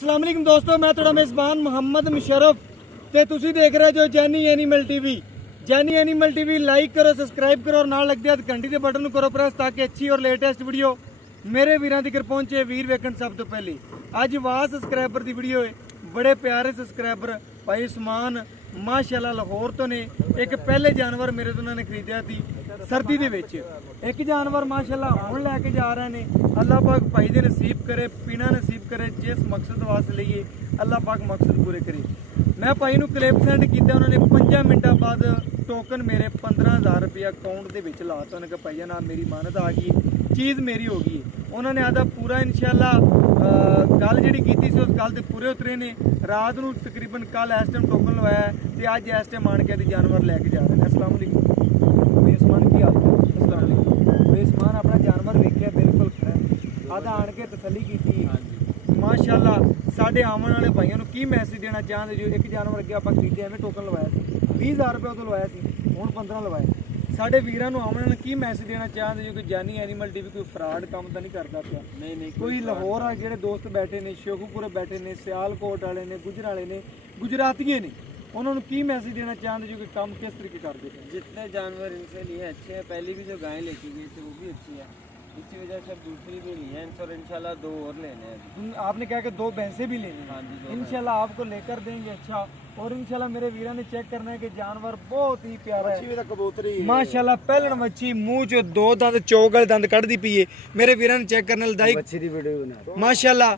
अस्सलाम वालेकुम दोस्तों, मैं थोड़ा मेज़बान मोहम्मद मुशर्रफ ते तुसी देख रहे जो Jenny animal TV. Jenny animal TV like करो, सब्सक्राइब करो और नाल लगदे घंटी के बटन करो प्रेस ताकि अच्छी और लेटेस्ट वीडियो मेरे वीरां तक पहुंचे। वीर वेखण सब तो पहले अज वाह सब्सक्राइबर की वीडियो है। बड़े प्यारे सब्सक्राइबर भाई उस्मान माशाल्लाह लाहौर तो ने एक पहले जानवर मेरे तो उन्होंने खरीदा थी सर्दी दे विच। एक जानवर माशाल्लाह हुण लैके जा रहे हैं। अल्लाह पाक भाई दे नसीब करे, पीना नसीब करे, जिस मकसद वास्ते लईए अल्लाह पाक मकसद पूरे करे। मैं भाई नूं क्लिप सेंड किया, उन्होंने 5 मिनटां बाद टोकन मेरे 15,000 रुपया अकाउंट के विच लाता। उन्होंने कहा भाई ना मेरी मानत आ गई, चीज़ मेरी हो गई। उन्होंने आदा पूरा इंशाल्लाह गल जी की उस गल से पूरे उतरे ने। रात को तकरीबन कल इस टाइम टोकन लवाया तो अज इस टाइम आन के जानवर लैके जा रहे हैं। अस्सलाम वालेकुम बेसमान की हाल है? अस्सलाम वालेकुम बेसमान अपना जानवर वेख्या बिल्कुल खड़ा आधा आन के तसली की माशाल्लाह। साढ़े आवन वाले भाइयों को की मैसेज देना चाहते जो एक जानवर अगे आप खरीदे एवं टोकन लवाया 20,000 रुपये उदों लवाया हूँ 15 लवाया। साढ़े वीरां नूं आवन वाले की मैसेज देना चाहते जो कि जैनी एनिमल टीवी कोई फ्रॉड काम तो नहीं करता पिया? नहीं कोई लाहौर आ ਜਿਹੜੇ दोस्त बैठे ने, शेखूपुर बैठे ने, सियालकोट वाले ने, गुजर वाले ने, गुजरातीए ने, उन्होंने की मैसेज देना चाहते जो कि काम किस तरीके करते हैं? जितने जानवर इनसे लिए अच्छे हैं। पहले भी जो गायें लेके गए थे वो भी अच्छी है, इसी वजह से अब दूसरी भी ली है और इंशाल्लाह 2 और लेने हैं। आपने कहा कि 2 भैंसे भी लेनी है? हाँ जी, इंशाल्लाह आपको लेकर देंगे। अच्छा, और इंशाल्लाह मेरे वीरा ने चेक करना है कि जानवर बहुत ही प्यारा है। कबूतरी माशाल्लाह पहलन मच्छी मुंह चो 2 दंद चौक वाले दंद कढ़ दी पई है। मेरे वीरा ने चेक करने लदाई माशाल्लाह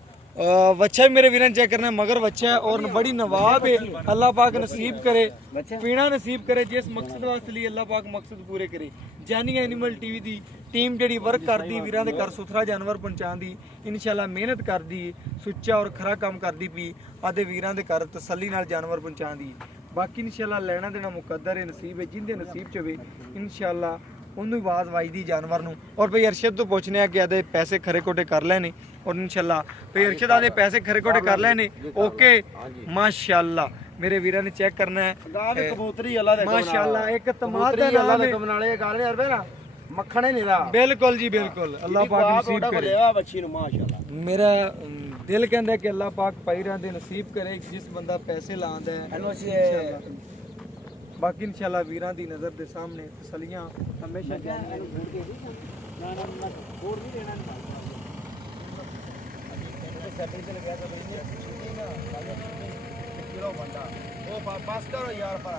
वच्छा भी मेरे वीर ने चेक करना है, मगर वच्छा है और बड़ी नवाब है। अल्लाह पाक नसीब करे, पीना नसीब करे, जिस मकसद वास्ते लिए अल्लाह पाक मकसद पूरे करे। जैनी एनिमल टीवी की टीम जी वर्क करती वीरां दे घर सुथरा जानवर पहुँचाने की इंशाल्लाह मेहनत करती, सुच्चा और खरा काम करती पई आदे वीरां दे घर तसल्ली नाल जानवर पहुँचाने की। बाकी इंशाल्लाह लेना देना मुकद्दर है, नसीब है, जिंदे नसीब च होवे इंशाल्लाह उन्होंने आवाज़ वाजदी जानवर नूं। और भाई अरशद तो पूछने कि आदे पैसे खरे कोटे कर लेने और इंशाल्लाह भाई अरशद आदे पैसे खरे कोटे कर लेने। ओके माशाल्लाह मेरे वीरा ने चेक करना है कबूतरी अल्लाह दे माशाल्लाह एक तमाम अल्लाह दे कमनाले गाले अरबे ना मक्खन ही नहीं रहा। बिल्कुल जी बिल्कुल, अल्लाह पाक नसीब करे बच्ची नु माशाल्लाह। मेरा दिल कहता है कि अल्लाह पाक पैरां दे नसीब करे जिस बंदा पैसे लांदा है। बाकी इंशाल्लाह वीरां दी नज़र के सामने तसलियां हमेशा बस करो यार पर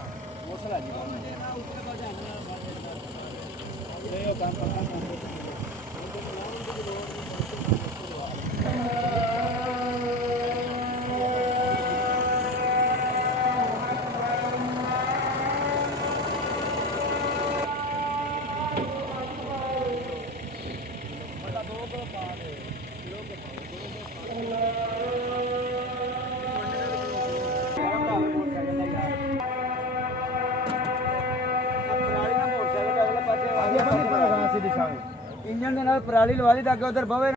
इंजन के नाल पराली लवा दी ताकि उधर बवे